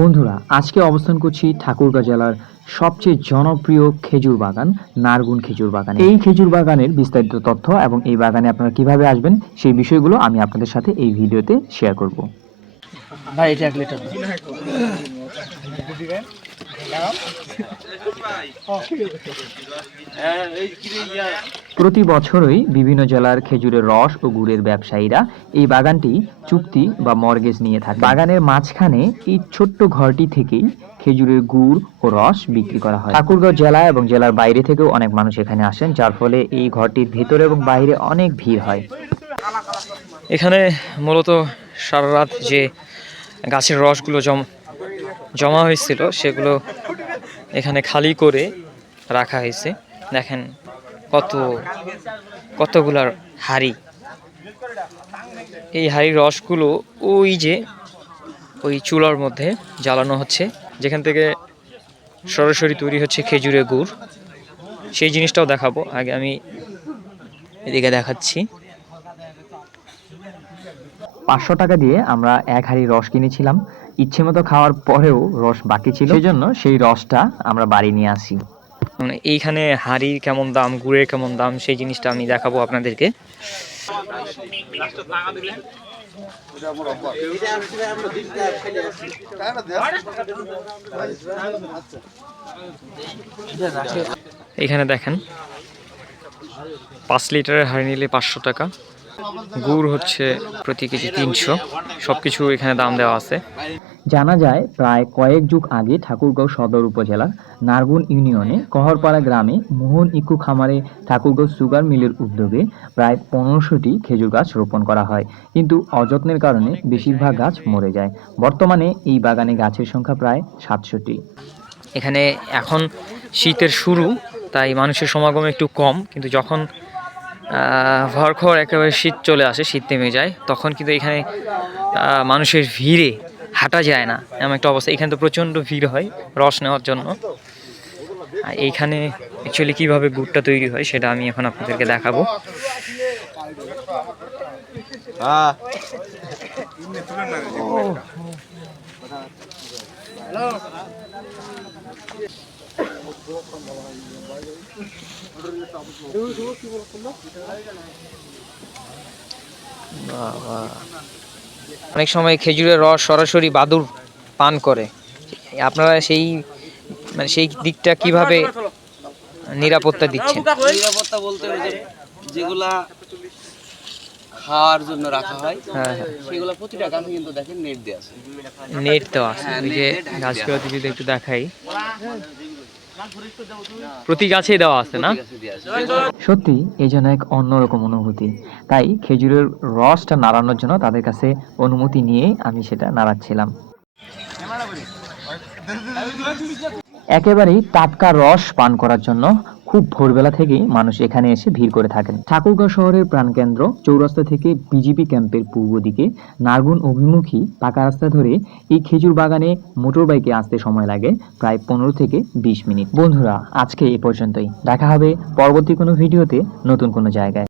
বন্ধুরা আজকে অবস্থান করছি ঠাকুরগাঁ জেলার সবচেয়ে জনপ্রিয় খেজুর বাগান নারগুন খেজুর বাগান। এই খেজুর বাগানের বিস্তারিত তথ্য এবং এই বাগানে আপনারা কীভাবে আসবেন সেই বিষয়গুলো আমি আপনাদের সাথে এই ভিডিওতে শেয়ার করব। ভাই এটা এক লিটার প্রতি বছরই বিভিন্ন জেলার খেজুরের রস ও গুড়ের ব্যবসায়ীরা এই বাগানটি চুক্তি বা মর্গেজ নিয়ে থাকে। বাগানের মাঝখানে এই ছোট্ট ঘরটি থেকেই খেজুরের গুড় ও রস বিক্রি করা হয়। ঠাকুরগাঁও জেলা এবং জেলার বাইরে থেকেও অনেক মানুষ এখানে আসেন, যার ফলে এই ঘরটির ভেতরে এবং বাইরে অনেক ভিড় হয়। এখানে মূলত সারা রাত যে গাছের রসগুলো জম, জমা হয়েছিল, সেগুলো এখানে খালি করে রাখা হয়েছে। দেখেন কত কতগুলার হাড়ি? এই হাড়ির রসগুলো ওই যে ওই চুলার মধ্যে জ্বালানো হচ্ছে, যেখান থেকে সরাসরি তৈরি হচ্ছে খেজুরের গুড়। সেই জিনিসটাও দেখাবো, আগে আমি এদিকে দেখাচ্ছি। পাঁচশো টাকা দিয়ে আমরা এক হাঁড়ি রস কিনেছিলাম। ইচ্ছে মতো খাওয়ার পরেও রস বাকি ছিল। সেই জন্য সেই রসটা আমরা বাড়ি নিয়ে আসি। মানে এইখানে হাড়ির কেমন দাম, গুড়ের কেমন দাম, সেই জিনিসটা আমি দেখাবো আপনাদেরকে। এখানে দেখেন, পাঁচ লিটারের হাড়ি নিলে পাঁচশো টাকা, গুড় হচ্ছে প্রতি কেজি তিনশো সব কিছু এখানে দাম দেওয়া আছে। জানা যায়, প্রায় কয়েক যুগ আগে ঠাকুরগাঁও সদর উপজেলার নারগুন ইউনিয়নে কহরপাড়া গ্রামে মোহন ইকু খামারে ঠাকুরগাঁও সুগার মিলের উদ্যোগে প্রায় পনেরোশোটি খেজুর গাছ রোপণ করা হয়। কিন্তু অযত্নের কারণে বেশিরভাগ গাছ মরে যায়। বর্তমানে এই বাগানে গাছের সংখ্যা প্রায় সাতশোটি এখানে এখন শীতের শুরু, তাই মানুষের সমাগম একটু কম। কিন্তু যখন ভরখর একেবারে শীত চলে আসে, শীত নেমে যায়, তখন কিন্তু এখানে মানুষের ভিড়ে হাঁটা যায় না, এমন একটা অবস্থা। এখানে তো প্রচণ্ড ভিড় হয় রস নেওয়ার জন্য। আর এইখানে অ্যাকচুয়ালি কীভাবে গুড়টা তৈরি হয় সেটা আমি এখন আপনাদেরকে দেখাবো। অনেক সময় খেজুরের রস সরাসরি বাদুর পান করে। আপনারা সেই মানে সেই দিকটা কীভাবে নিরাপত্তা দিচ্ছেন? নিরাপত্তা বলতে যেগুলা খাওয়ার জন্য রাখা হয় হ্যাঁ হ্যাঁ। সেগুলো প্রতিটা গাছে কিন্তু দেখেন নেট দেওয়া আছে। নেট তো আছে। হ্যাঁ, ওই যে গাছগুলোতে যদি একটু দেখাই। প্রতি গাছে দেওয়া আছে না? সত্যি এই যেন এক অন্যরকম অনুভূতি। তাই খেজুরের রসটা নাড়ানোর জন্য তাদের কাছে অনুমতি নিয়ে আমি সেটা নাড়াচ্ছিলাম। একেবারেই টাটকা রস পান করার জন্য খুব ভোরবেলা থেকেই মানুষ এখানে এসে ভিড় করে থাকেন। ঠাকুরগাঁও শহরের প্রাণকেন্দ্র চৌরাস্তা থেকে বিজেপি ক্যাম্পের পূর্ব দিকে। নারগুন অভিমুখী পাকা রাস্তা ধরে এই খেজুর বাগানে মোটর বাইকে আসতে সময় লাগে প্রায় পনেরো থেকে বিশ মিনিট। বন্ধুরা, আজকে এ পর্যন্তই। দেখা হবে পরবর্তী কোনো ভিডিওতে নতুন কোনো জায়গায়।